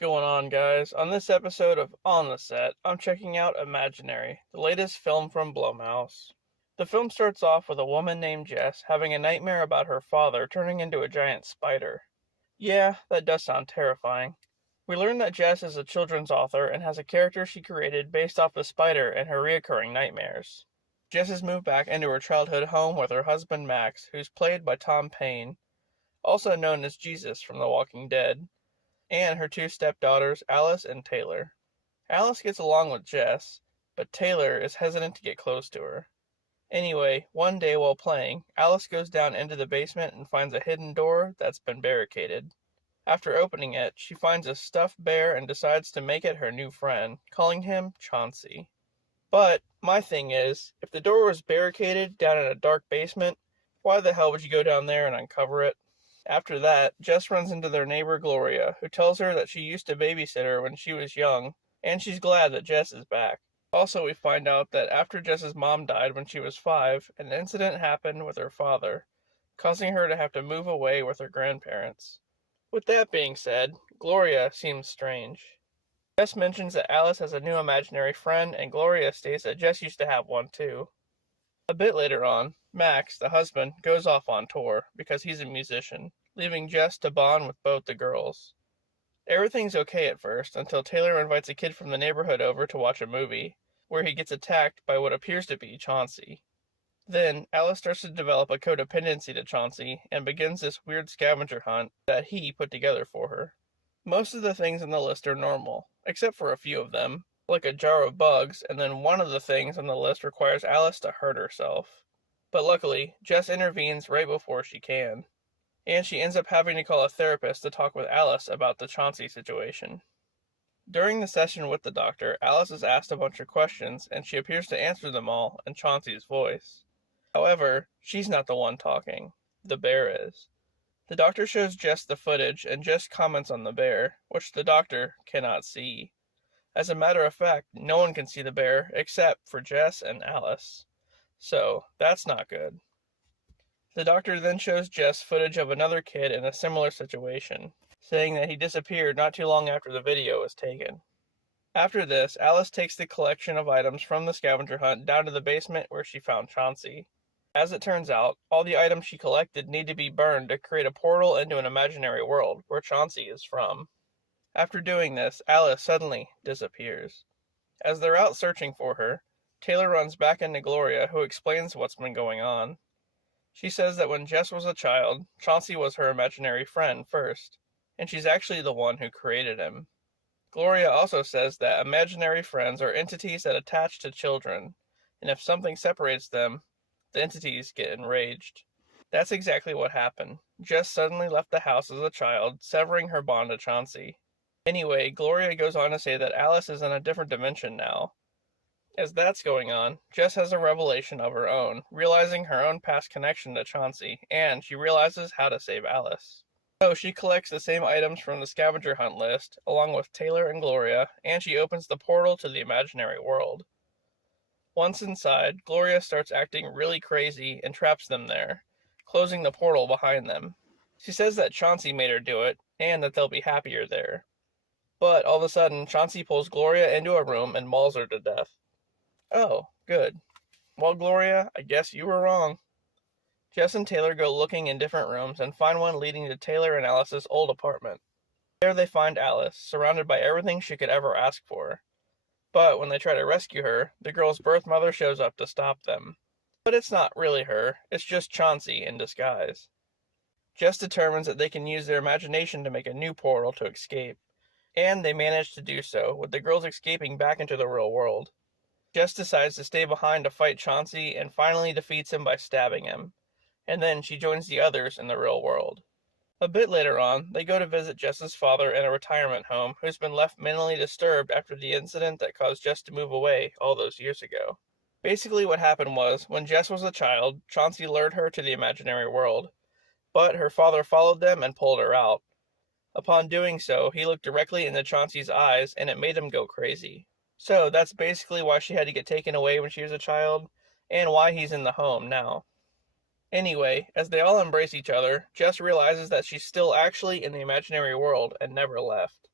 going on, guys? On this episode of On the Set, I'm checking out Imaginary, the latest film from Blumhouse. The film starts off with a woman named Jess having a nightmare about her father turning into a giant spider. Yeah, that does sound terrifying. We learn that Jess is a children's author and has a character she created based off the spider and her reoccurring nightmares. Jess has moved back into her childhood home with her husband Max, who's played by Tom Paine, also known as Jesus from The Walking Dead, and her two stepdaughters, Alice and Taylor. Alice gets along with Jess, but Taylor is hesitant to get close to her. Anyway, one day while playing, Alice goes down into the basement and finds a hidden door that's been barricaded. After opening it, she finds a stuffed bear and decides to make it her new friend, calling him Chauncey. But my thing is, if the door was barricaded down in a dark basement, why the hell would you go down there and uncover it? After that, Jess runs into their neighbor Gloria, who tells her that she used to babysit her when she was young, and she's glad that Jess is back. Also, we find out that after Jess's mom died when she was 5, an incident happened with her father, causing her to have to move away with her grandparents. With that being said, Gloria seems strange. Jess mentions that Alice has a new imaginary friend, and Gloria states that Jess used to have one too. A bit later on, Max, the husband, goes off on tour because he's a musician, leaving Jess to bond with both the girls. Everything's okay at first until Taylor invites a kid from the neighborhood over to watch a movie, where he gets attacked by what appears to be Chauncey. Then, Alice starts to develop a codependency to Chauncey and begins this weird scavenger hunt that he put together for her. Most of the things on the list are normal, except for a few of them, like a jar of bugs, and then one of the things on the list requires Alice to hurt herself. But luckily, Jess intervenes right before she can, and she ends up having to call a therapist to talk with Alice about the Chauncey situation. During the session with the doctor, Alice is asked a bunch of questions, and she appears to answer them all in Chauncey's voice. However, she's not the one talking. The bear is. The doctor shows Jess the footage, and Jess comments on the bear, which the doctor cannot see. As a matter of fact, no one can see the bear except for Jess and Alice. So, that's not good. The doctor then shows Jess footage of another kid in a similar situation, saying that he disappeared not too long after the video was taken. After this, Alice takes the collection of items from the scavenger hunt down to the basement where she found Chauncey. As it turns out, all the items she collected need to be burned to create a portal into an imaginary world where Chauncey is from. After doing this, Alice suddenly disappears. As they're out searching for her, Taylor runs back into Gloria, who explains what's been going on. She says that when Jess was a child, Chauncey was her imaginary friend first, and she's actually the one who created him. Gloria also says that imaginary friends are entities that attach to children, and if something separates them, the entities get enraged. That's exactly what happened. Jess suddenly left the house as a child, severing her bond to Chauncey. Anyway, Gloria goes on to say that Alice is in a different dimension now. As that's going on, Jess has a revelation of her own, realizing her own past connection to Chauncey, and she realizes how to save Alice. So she collects the same items from the scavenger hunt list, along with Taylor and Gloria, and she opens the portal to the imaginary world. Once inside, Gloria starts acting really crazy and traps them there, closing the portal behind them. She says that Chauncey made her do it, and that they'll be happier there. But all of a sudden, Chauncey pulls Gloria into a room and mauls her to death. Oh, good. Well, Gloria, I guess you were wrong. Jess and Taylor go looking in different rooms and find one leading to Taylor and Alice's old apartment. There they find Alice, surrounded by everything she could ever ask for. But when they try to rescue her, the girl's birth mother shows up to stop them. But it's not really her, it's just Chauncey in disguise. Jess determines that they can use their imagination to make a new portal to escape, and they manage to do so, with the girls escaping back into the real world. Jess decides to stay behind to fight Chauncey and finally defeats him by stabbing him, and then she joins the others in the real world. A bit later on, they go to visit Jess's father in a retirement home who's been left mentally disturbed after the incident that caused Jess to move away all those years ago. Basically what happened was, when Jess was a child, Chauncey lured her to the imaginary world, but her father followed them and pulled her out. Upon doing so, he looked directly into Chauncey's eyes and it made him go crazy. So that's basically why she had to get taken away when she was a child, and why he's in the home now. Anyway, as they all embrace each other, Jess realizes that she's still actually in the imaginary world and never left.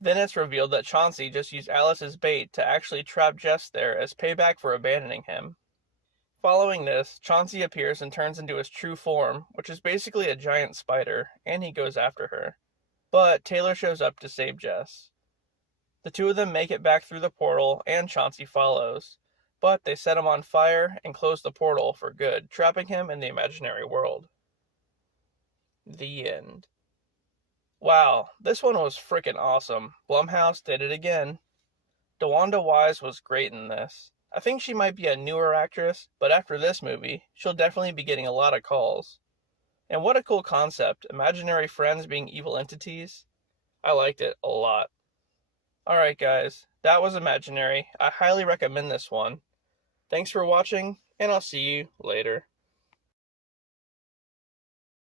Then it's revealed that Chauncey just used Alice's bait to actually trap Jess there as payback for abandoning him. Following this, Chauncey appears and turns into his true form, which is basically a giant spider, and he goes after her. But Taylor shows up to save Jess. The two of them make it back through the portal, and Chauncey follows, but they set him on fire and close the portal for good, trapping him in the imaginary world. The end. Wow, this one was freaking awesome. Blumhouse did it again. DeWanda Wise was great in this. I think she might be a newer actress, but after this movie, she'll definitely be getting a lot of calls. And what a cool concept, imaginary friends being evil entities. I liked it a lot. Alright guys, that was Imaginary. I highly recommend this one. Thanks for watching, and I'll see you later.